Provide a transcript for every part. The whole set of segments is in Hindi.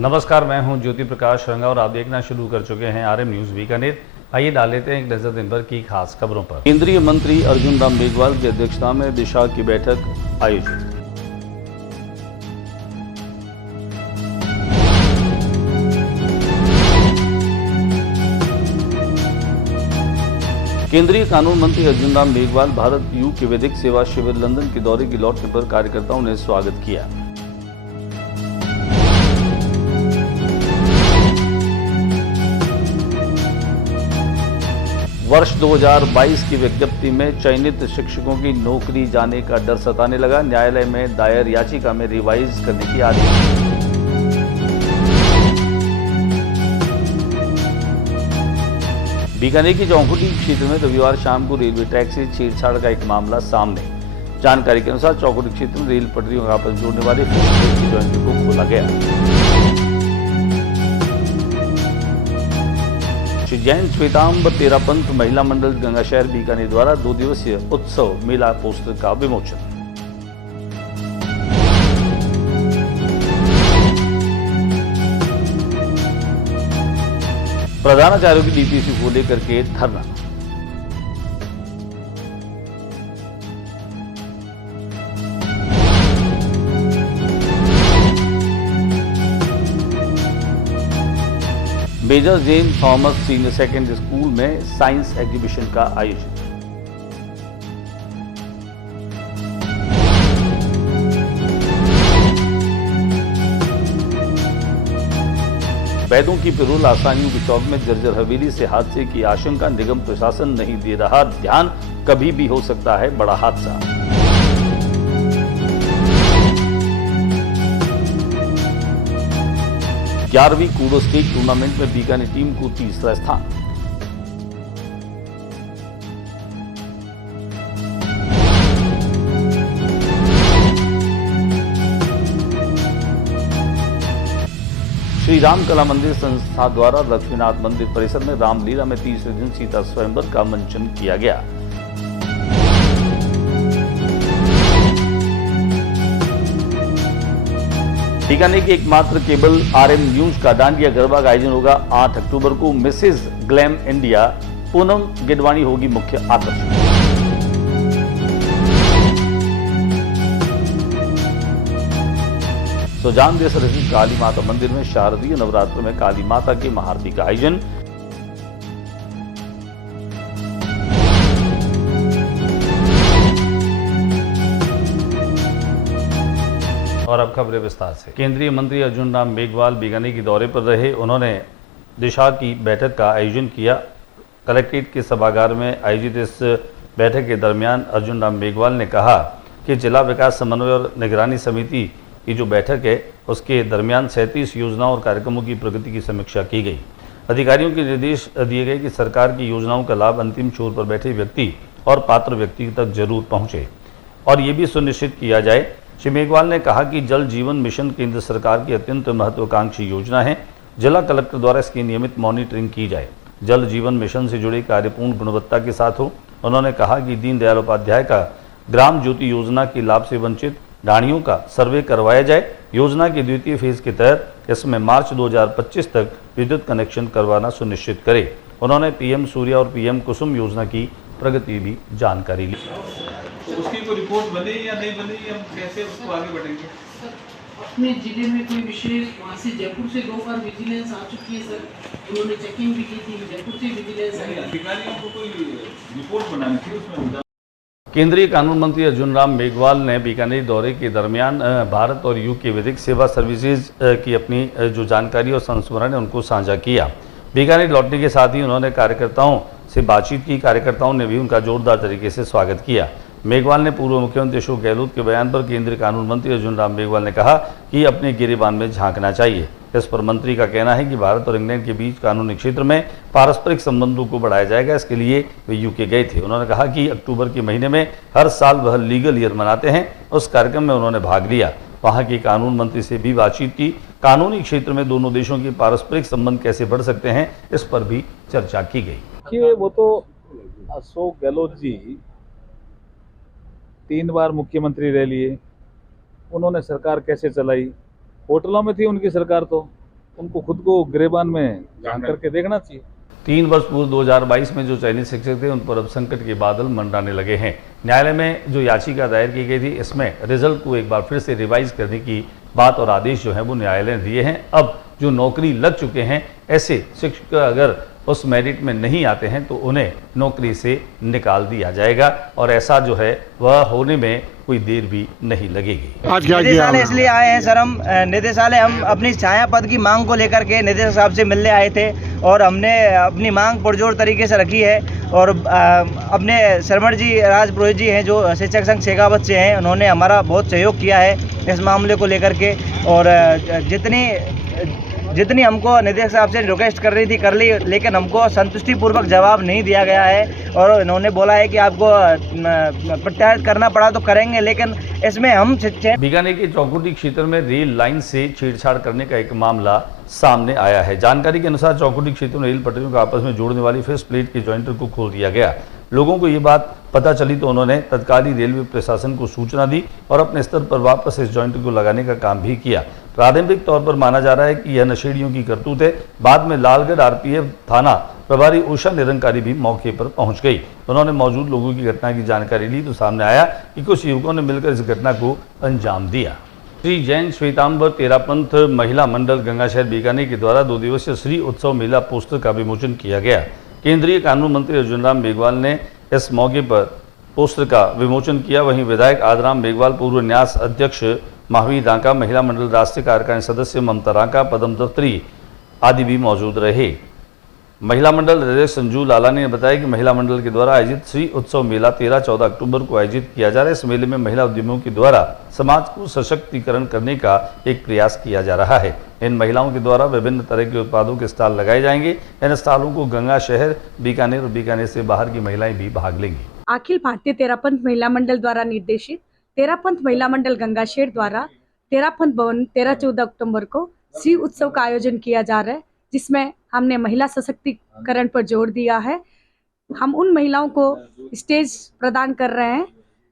नमस्कार, मैं हूं ज्योति प्रकाश रंगा और आप देखना शुरू कर चुके हैं आरएम न्यूज़ बीकानेर। आइए डाल लेते हैं एक नजर दिन भर की खास खबरों पर। केंद्रीय मंत्री अर्जुन राम मेघवाल की अध्यक्षता में दिशा की बैठक आयोजित। केंद्रीय कानून मंत्री अर्जुन राम मेघवाल भारत यूके वैदिक सेवा शिविर लंदन के दौरे की लौटने पर कार्यकर्ताओं ने स्वागत किया। वर्ष 2022 की विज्ञप्ति में चयनित शिक्षकों की नौकरी जाने का डर सताने लगा। न्यायालय में दायर याचिका में रिवाइज करने की आदेश। बीकानेर की चौखुटी क्षेत्र में रविवार शाम को रेलवे ट्रैक से छेड़छाड़ का एक मामला सामने। जानकारी के अनुसार चौखुटी क्षेत्र में रेल पटरियों का आपस जोड़ने वाले जॉइंट को खोला गया। श्री जैन श्वेतांबर तेरापंथ महिला मंडल गंगाशहर बीकानेर द्वारा 2 दिवसीय उत्सव मेला पोस्टर का विमोचन। प्रधानाचार्यों की डीपीसी को लेकर के धरना। Major James Thomas senior secondary school में साइंस एग्जीबिशन का आयोजन। वैदों की पिरुल आसानियों के चौक में जर्जर हवेली से हादसे की आशंका। निगम प्रशासन नहीं दे रहा ध्यान, कभी भी हो सकता है बड़ा हादसा। 11वीं कूडो स्टेट टूर्नामेंट में बीकानेर टीम को तीसरा स्थान। श्री राम कला मंदिर संस्था द्वारा लक्ष्मीनाथ मंदिर परिसर में रामलीला में तीसरे दिन सीता स्वयंवर का मंचन किया गया। बीकानेर की एकमात्र केबल आरएम न्यूज का डांडिया गरबा का आयोजन होगा 8 अक्टूबर को। मिसेज ग्लैम इंडिया पूनम गिडवाणी होगी मुख्य आकर्षण। सुजान देसर स्थित काली माता मंदिर में शारदीय नवरात्र में काली माता की महाआरती का आयोजन। और अब खबरें विस्तार से। केंद्रीय मंत्री अर्जुन राम मेघवाल बीकानेर के दौरे पर रहे। उन्होंने दिशा की बैठक का आयोजन किया। कलेक्ट्रेट के सभागार में आयोजित इस बैठक के दरमियान अर्जुन राम मेघवाल ने कहा कि जिला विकास समन्वय और निगरानी समिति की जो बैठक है उसके दरमियान 37 योजनाओं और कार्यक्रमों की प्रगति की समीक्षा की गई। अधिकारियों के निर्देश दिए गए कि सरकार की योजनाओं का लाभ अंतिम छोर पर बैठे व्यक्ति और पात्र व्यक्ति तक जरूर पहुँचे और ये भी सुनिश्चित किया जाए। श्री मेघवाल ने कहा कि जल जीवन मिशन केंद्र सरकार की अत्यंत महत्वाकांक्षी योजना है। जिला कलेक्टर द्वारा इसकी नियमित मॉनिटरिंग की जाए। जल जीवन मिशन से जुड़े कार्य पूर्ण गुणवत्ता के साथ हो। उन्होंने कहा कि दीनदयाल उपाध्याय का ग्राम ज्योति योजना के लाभ से वंचित ढाणियों का सर्वे करवाया जाए। योजना के द्वितीय फेज के तहत इसमें मार्च 2025 तक विद्युत कनेक्शन करवाना सुनिश्चित करे। उन्होंने पीएम सूर्य और पीएम कुसुम योजना की प्रगति भी जानकारी ली। उसकी कोई रिपोर्ट बनी या नहीं बनी, हम कैसे उसको आगे बढ़ेंगे? अपने जिले में कोई विशेष, वहाँ से जयपुर से 2 बार विजिलेंस आ चुकी है सर। उन्होंने चेकिंग भी की थी, जयपुर से विजिलेंस आई। अधिकारियों को कोई रिपोर्ट बनानी थी उसमें। केंद्रीय कानून मंत्री अर्जुन राम मेघवाल ने बीकानेर दौरे के दरमियान भारत और यूके वैदिक सेवा सर्विसेज की अपनी जो जानकारी और संस्मरण है उनको साझा किया। बीकानेर लौटने के साथ ही उन्होंने कार्यकर्ताओं से बातचीत की। कार्यकर्ताओं ने भी उनका जोरदार तरीके से स्वागत किया। मेघवाल ने पूर्व मुख्यमंत्री अशोक गहलोत के बयान पर केंद्रीय कानून मंत्री अर्जुन राम मेघवाल ने कहा कि अपने गिरेबान में झांकना चाहिए। इस पर मंत्री का कहना है कि भारत और इंग्लैंड के बीच कानूनी क्षेत्र में पारस्परिक संबंधों को बढ़ाया जाएगा। इसके लिए वे यूके गए थे। उन्होंने कहा कि अक्टूबर के महीने में हर साल वह लीगल ईयर मनाते हैं। उस कार्यक्रम में उन्होंने भाग लिया, वहां के कानून मंत्री से भी बातचीत की। कानूनी क्षेत्र में दोनों देशों के पारस्परिक संबंध कैसे बढ़ सकते हैं, इस पर भी चर्चा की गई। देखिए, वो तो अशोक गहलोत जी 3 बार मुख्यमंत्री रह लिए, उन्होंने सरकार कैसे चलाई, होटलों में थी उनकी सरकार, तो उनको खुद को गिरेबान में जान करके देखना चाहिए। 3 वर्ष पूर्व 2022 में जो चयनित शिक्षक थे उन पर अब संकट के बादल मंडराने लगे हैं। न्यायालय में जो याचिका दायर की गई थी, इसमें रिजल्ट को एक बार फिर से रिवाइज करने की बात और आदेश जो है वो न्यायालय ने दिए हैं। अब जो नौकरी लग चुके हैं, ऐसे शिक्षक अगर उस मेरिट में नहीं आते हैं तो उन्हें नौकरी से निकाल दिया जाएगा और ऐसा जो है वह होने में कोई देर भी नहीं लगेगी। आज क्या निदेशालय इसलिए आए हैं सर, हम निदेशालय हम अपनी छाया पद की मांग को लेकर के निदेशक साहब से मिलने आए थे और हमने अपनी मांग पुरजोर तरीके से रखी है। और अपने शर्मण जी राज पुरोहित जी हैं जो शिक्षक संघ शेखावत से हैं, उन्होंने हमारा बहुत सहयोग किया है इस मामले को लेकर के। और जितनी हमको निदेशक साहब से रिक्वेस्ट कर रही थी कर ली, लेकिन हमको संतुष्टिपूर्वक जवाब नहीं दिया गया है। और इन्होंने बोला है कि आपको प्रत्याहार करना पड़ा तो करेंगे, लेकिन इसमें हम बीकानेर के चौकुटी क्षेत्र में रेल लाइन से छेड़छाड़ करने का एक मामला सामने आया है। जानकारी के अनुसार चौकुटी क्षेत्र में रेल पटरियों को आपस में जोड़ने वाली फेस प्लेट के जॉइंटर को खोल दिया गया। लोगों को ये बात पता चली तो उन्होंने तत्कालीन रेलवे प्रशासन को सूचना दी और अपने स्तर पर वापस इस जॉइंटर को लगाने का काम भी किया। प्रारंभिक तौर पर माना जा रहा है कि यह नशेड़ियों की करतूत है। बाद में लालगढ़ आरपीएफ थाना प्रभारी उषा निरंकारी भी मौके पर पहुंच गई। उन्होंने मौजूद लोगों की घटना की जानकारी ली तो सामने आया कि कुछ युवकों ने मिलकर इस घटना को अंजाम दिया। श्री जैन श्वेतांबर तेरापंथ महिला मंडल गंगाशहर बीकानेर के द्वारा 2 दिवसीय श्री उत्सव मेला पोस्टर का विमोचन किया गया। केंद्रीय कानून मंत्री अर्जुन राम मेघवाल ने इस मौके पर पोस्टर का विमोचन किया। वहीं विधायक आदराम मेघवाल, पूर्व न्यास अध्यक्ष महावीर रांका, महिला मंडल राष्ट्रीय कार्यकारिणी सदस्य ममता रांका, पदम दफ्तरी आदि भी मौजूद रहे। महिला मंडल अध्यक्ष संजू लाला ने बताया कि महिला मंडल के द्वारा आयोजित श्री उत्सव मेला 13-14 अक्टूबर को आयोजित किया जा रहा है। इस मेले में महिला उद्यमियों के द्वारा समाज को सशक्तिकरण करने का एक प्रयास किया जा रहा है। इन महिलाओं के द्वारा विभिन्न तरह के उत्पादों के स्टॉल लगाए जाएंगे। इन स्टॉलों को गंगा शहर, बीकानेर और बीकानेर से बाहर की महिलाएं भी भाग लेंगी। अखिल भारतीय तेरापंथ महिला मंडल द्वारा निर्देशित तेरापंथ महिला मंडल गंगाशहर द्वारा तेरापंथ भवन 13-14 अक्टूबर को श्री उत्सव का आयोजन किया जा रहा है, जिसमें हमने महिला सशक्तिकरण पर जोर दिया है। हम उन महिलाओं को स्टेज प्रदान कर रहे हैं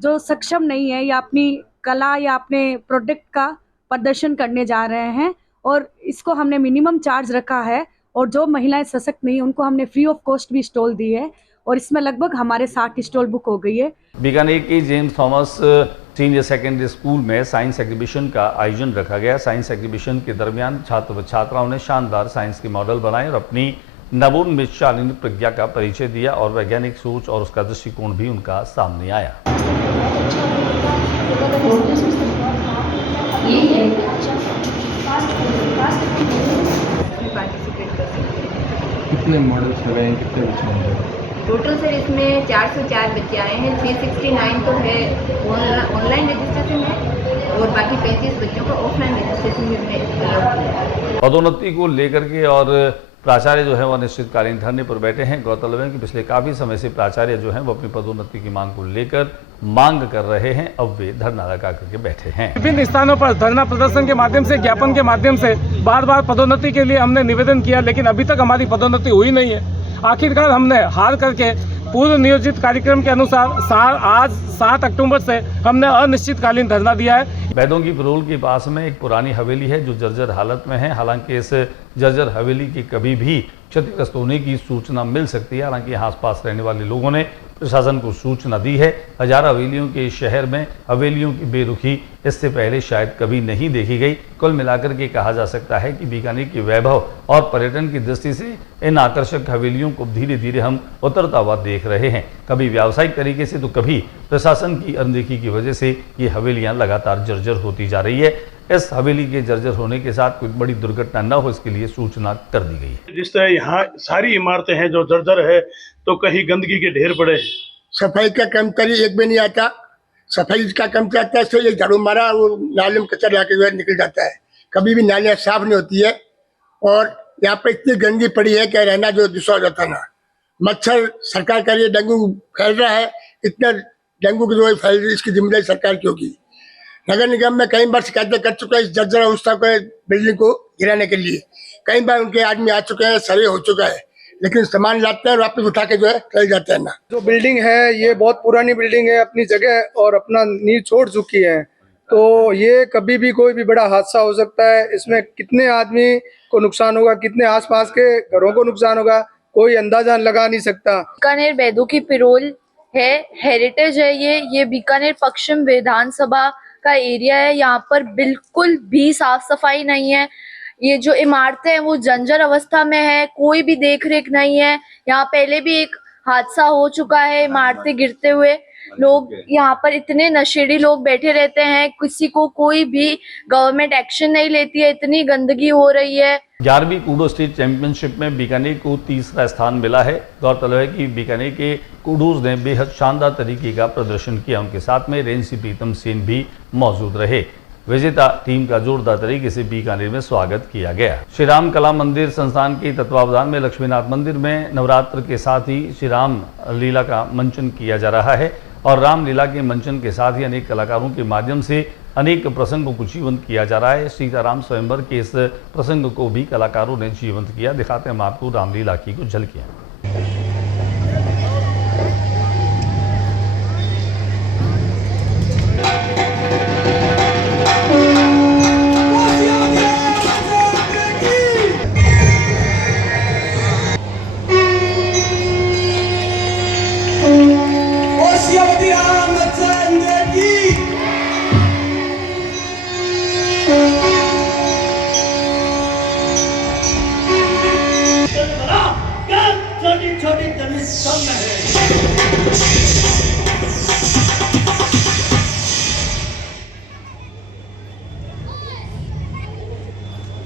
जो सक्षम नहीं है या अपनी कला या अपने प्रोडक्ट का प्रदर्शन करने जा रहे हैं, और इसको हमने मिनिमम चार्ज रखा है। और जो महिलाएं सशक्त नहीं उनको हमने फ्री ऑफ कॉस्ट भी स्टॉल दी है और इसमें लगभग हमारे 60 स्टॉल बुक हो गई है। बीकानेर के James Thomas senior secondary school में साइंस एग्जीबिशन का आयोजन रखा गया। साइंस एग्जीबिशन के दरमियान छात्र व छात्राओं ने शानदार साइंस के मॉडल बनाए और अपनी नवोन्मेष शालीन प्रज्ञा का परिचय दिया और वैज्ञानिक सोच और उसका दृष्टिकोण भी उनका सामने आया। कितने मॉडल्स लगाए हैं, कितने बच्चे हैं टोटल? सर इसमें 404 बच्चे आए हैं। 369 तो है ऑनलाइन रजिस्ट्रेशन है और बाकी 35 बच्चों का ऑफलाइन रजिस्ट्रेशन भी हमने अलाउ किया है। पदोन्नति को लेकर के और प्राचार्य जो है वह अनिश्चितकालीन धरने पर बैठे हैं। गौरतलब है कि पिछले काफी समय से प्राचार्य जो हैं वो अपनी पदोन्नति की मांग को लेकर मांग कर रहे हैं। अब वे धरना लगा करके बैठे हैं। विभिन्न स्थानों पर धरना प्रदर्शन के माध्यम से, ज्ञापन के माध्यम से बार बार पदोन्नति के लिए हमने निवेदन किया, लेकिन अभी तक हमारी पदोन्नति हुई नहीं है। आखिरकार हमने हार करके पूर्व नियोजित कार्यक्रम के अनुसार आज 7 अक्टूबर से हमने अनिश्चितकालीन धरना दिया है। बैदों की परोल के पास में एक पुरानी हवेली है जो जर्जर हालत में है। हालांकि इस जर्जर हवेली के कभी भी क्षतिग्रस्त होने की सूचना मिल सकती है। हालांकि यहाँ आसपास रहने वाले लोगों ने प्रशासन को सूचना दी है। हजारों हवेलियों के शहर में हवेलियों की बेरुखी इससे पहले शायद कभी नहीं देखी गई। कुल मिलाकर के कहा जा सकता है कि बीकानेर के वैभव और पर्यटन की दृष्टि से इन आकर्षक हवेलियों को धीरे धीरे हम उतरता हुआ देख रहे हैं। कभी व्यावसायिक तरीके से तो कभी प्रशासन की अनदेखी की वजह से ये हवेलियां लगातार जर्जर होती जा रही है। इस हवेली के जर्जर होने के साथ कोई बड़ी दुर्घटना न हो इसके लिए सूचना कर दी गई है। जिस तरह यहाँ सारी इमारतें हैं जो जर्जर है, तो कहीं गंदगी के ढेर पड़े। सफाई का कर्मचारी एक भी नहीं आता। सफाई का कर्मचारी आता है, ये झाड़ू मारा वो नाले में कचरा लाके निकल जाता है। कभी भी नालियाँ साफ नहीं होती है और यहाँ पे इतनी गंदगी पड़ी है कि रहना जो दूसरा हो जाता ना। मच्छर सरकार का ये डेंगू फैल रहा है, इतना डेंगू की दवाई फैल रही है, इसकी जिम्मेदारी सरकार की होगी। नगर निगम में कई बार शिकायतें कर चुका है इस जर्जर अवस्था को बिल्डिंग को गिराने के लिए। कई बार उनके आदमी आ चुके हैं, सर्वे हो चुका है, लेकिन सामान लाते हैं और वापस उठा के जो है चले जाते हैं ना। जो बिल्डिंग है ये बहुत पुरानी बिल्डिंग है, अपनी जगह और अपना नींव छोड़ चुकी है, तो ये कभी भी कोई भी बड़ा हादसा हो सकता है। इसमें कितने आदमी को नुकसान होगा, कितने आसपास के घरों को नुकसान होगा, कोई अंदाजा लगा नहीं सकता। बीकानेर बैदों की पिरोल है, हेरिटेज है ये बीकानेर पश्चिम विधानसभा का एरिया है। यहाँ पर बिल्कुल भी साफ सफाई नहीं है। ये जो इमारतें हैं वो जर्जर अवस्था में है, कोई भी देख रेख नहीं है। यहाँ पहले भी एक हादसा हो चुका है इमारतें गिरते हुए। लोग यहाँ पर इतने नशेड़ी लोग बैठे रहते हैं, किसी को कोई भी गवर्नमेंट एक्शन नहीं लेती है, इतनी गंदगी हो रही है। 11वीं कूडो स्टेट चैंपियनशिप में बीकानेर को तीसरा स्थान मिला है। गौरतलब है कि बीकानेर के कूडोज ने बेहद शानदार तरीके का प्रदर्शन किया। उनके साथ में रेंसी प्रीतम सेन भी मौजूद रहे। विजेता टीम का जोरदार तरीके से बीकानेर में स्वागत किया गया। श्री राम कला मंदिर संस्थान के तत्वावधान में लक्ष्मीनाथ मंदिर में नवरात्र के साथ ही श्री राम लीला का मंचन किया जा रहा है और रामलीला के मंचन के साथ ही अनेक कलाकारों के माध्यम से अनेक प्रसंगों को जीवंत किया जा रहा है। सीताराम स्वयंवर के इस प्रसंग को भी कलाकारों ने जीवंत किया। दिखाते हैं हम आपको रामलीला की कुछ झलकियां।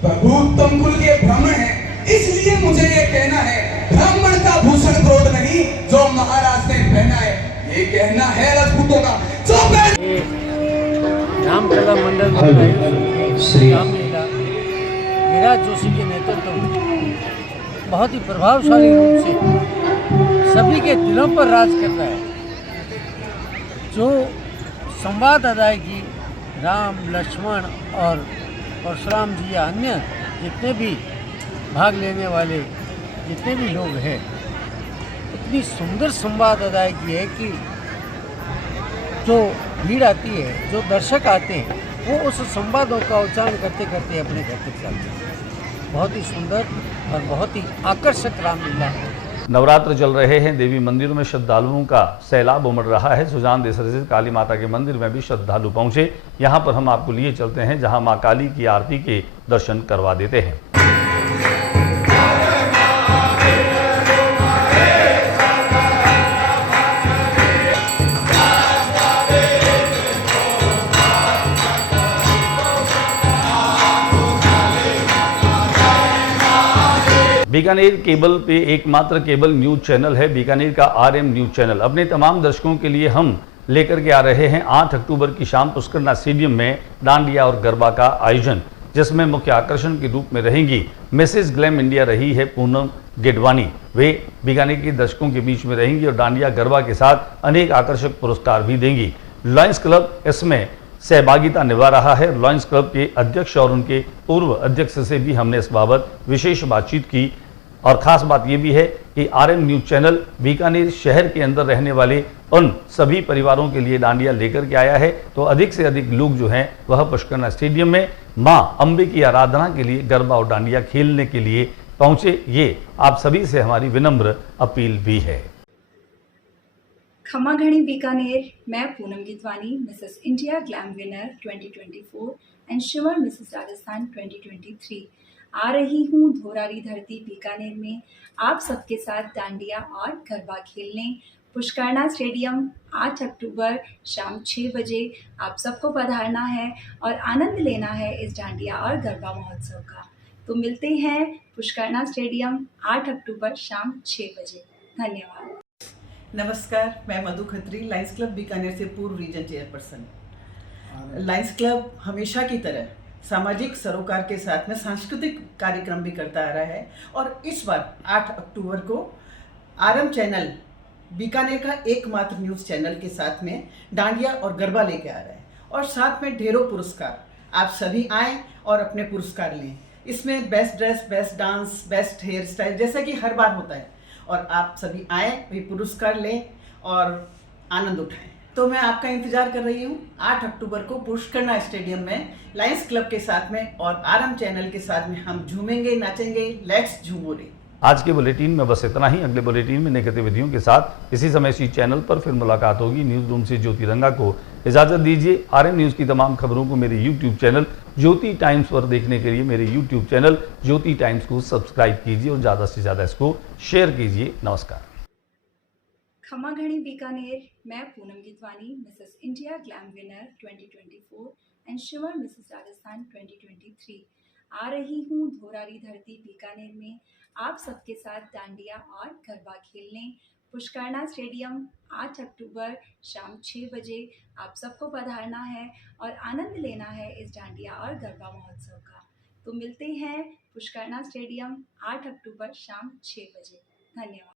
प्रभु तुम कुल के ब्राह्मण है, इसलिए मुझे ये कहना है, ब्राह्मण का भूषण क्रोध नहीं जो महाराज ने पहना है, ये कहना है राजपूतों का जो राम कला मंडल रामलीला विराज जोशी के नेतृत्व में बहुत ही प्रभावशाली रूप से सभी के दिलों पर राज कर रहा है। जो संवाद अदायगी राम लक्ष्मण और परशुराम जी या अन्य जितने भी भाग लेने वाले जितने भी लोग हैं, इतनी सुंदर संवाद अदायगी है कि जो भीड़ आती है, जो दर्शक आते हैं, वो उस संवादों का उच्चारण करते करते अपने घर तक जाते हैं। बहुत ही सुंदर और बहुत ही आकर्षक रामलीला है। नवरात्र चल रहे हैं। देवी मंदिरों में श्रद्धालुओं का सैलाब उमड़ रहा है। सुजान देसर स्थित काली माता के मंदिर में भी श्रद्धालु पहुंचे। यहां पर हम आपको लिए चलते हैं जहां मां काली की आरती के दर्शन करवा देते हैं। बीकानेर केबल पे एकमात्र केबल न्यूज चैनल है बीकानेर का RM न्यूज चैनल। अपने तमाम दर्शकों के लिए हम लेकर के आ रहे हैं 8 अक्टूबर की शाम पुष्करना स्टेडियम में डांडिया और गरबा का आयोजन, जिसमें मुख्य आकर्षण के रूप में रहेंगी मिसेस ग्लैम इंडिया रही है पूनम गेडवानी। वे बीकानेर के दर्शकों के बीच में रहेंगी और डांडिया गरबा के साथ अनेक आकर्षक पुरस्कार भी देंगी। लॉयंस क्लब इसमें सहभागिता निभा रहा है। लॉयंस क्लब के अध्यक्ष और उनके पूर्व अध्यक्ष से भी हमने इस बाबत विशेष बातचीत की और ख़ास बात यह भी है कि RM न्यूज चैनल बीकानेर शहर के अंदर रहने वाले उन सभी परिवारों के लिए डांडिया लेकर के आया है, तो अधिक से अधिक लोग जो हैं वह पुष्करना स्टेडियम में मां अम्बे की आराधना के लिए गरबा और डांडिया खेलने के लिए पहुंचे। ये आप सभी से हमारी विनम्र अपील भी है। खमा घड़ी बीकानेर, मैं Poonam Gidwani, Mrs India glam winner 2024 and शिवर मिसेस राजस्थान 2023 आ रही हूँ धोरारी धरती बीकानेर में आप सबके साथ डांडिया और गरबा खेलने। पुष्करना स्टेडियम 8 अक्टूबर शाम 6 बजे आप सबको पधारना है और आनंद लेना है इस डांडिया और गरबा महोत्सव का। तो मिलते हैं पुष्करना स्टेडियम 8 अक्टूबर शाम 6 बजे। धन्यवाद। नमस्कार, मैं मधु खत्री, लायंस क्लब बीकानेर से पूर्व रीजन चेयरपर्सन। लायंस क्लब हमेशा की तरह सामाजिक सरोकार के साथ में सांस्कृतिक कार्यक्रम भी करता आ रहा है। और इस बार 8 अक्टूबर को आरएम चैनल बीकानेर का एकमात्र न्यूज़ चैनल के साथ में डांडिया और गरबा लेके आ रहा है और साथ में ढेरों पुरस्कार। आप सभी आएँ और अपने पुरस्कार लें। इसमें best dress, best dance, best hair style जैसा कि हर बार होता है, और आप सभी आएँ, वही पुरस्कार लें और आनंद उठाएं। तो मैं आपका इंतजार कर रही हूँ 8 अक्टूबर को पुष्करना स्टेडियम में लायंस क्लब के साथ में और आरएम चैनल के साथ में हम झूमेंगे, नाचेंगे। लेट्स झूमो रे। आज के बुलेटिन में बस इतना ही। अगले बुलेटिन में नई गतिविधियों के साथ इसी समय इसी चैनल पर फिर मुलाकात होगी। न्यूज रूम से ज्योति रंगा को इजाजत दीजिए। आरएम न्यूज की तमाम खबरों को मेरे यूट्यूब चैनल ज्योति टाइम्स पर देखने के लिए मेरे यूट्यूब चैनल ज्योति टाइम्स को सब्सक्राइब कीजिए और ज़्यादा से ज़्यादा इसको शेयर कीजिए। नमस्कार। खमाघणी बीकानेर, मैं Poonam Gitwani, Mrs India glam winner 2024 and शिवर मिसेस राजस्थान 2023 आ रही हूँ धोरारी धरती बीकानेर में आप सबके साथ डांडिया और गरबा खेलने। पुष्करना स्टेडियम 8 अक्टूबर शाम 6 बजे आप सबको पधारना है और आनंद लेना है इस डांडिया और गरबा महोत्सव का। तो मिलते हैं पुष्करना स्टेडियम 8 अक्टूबर शाम 6 बजे। धन्यवाद।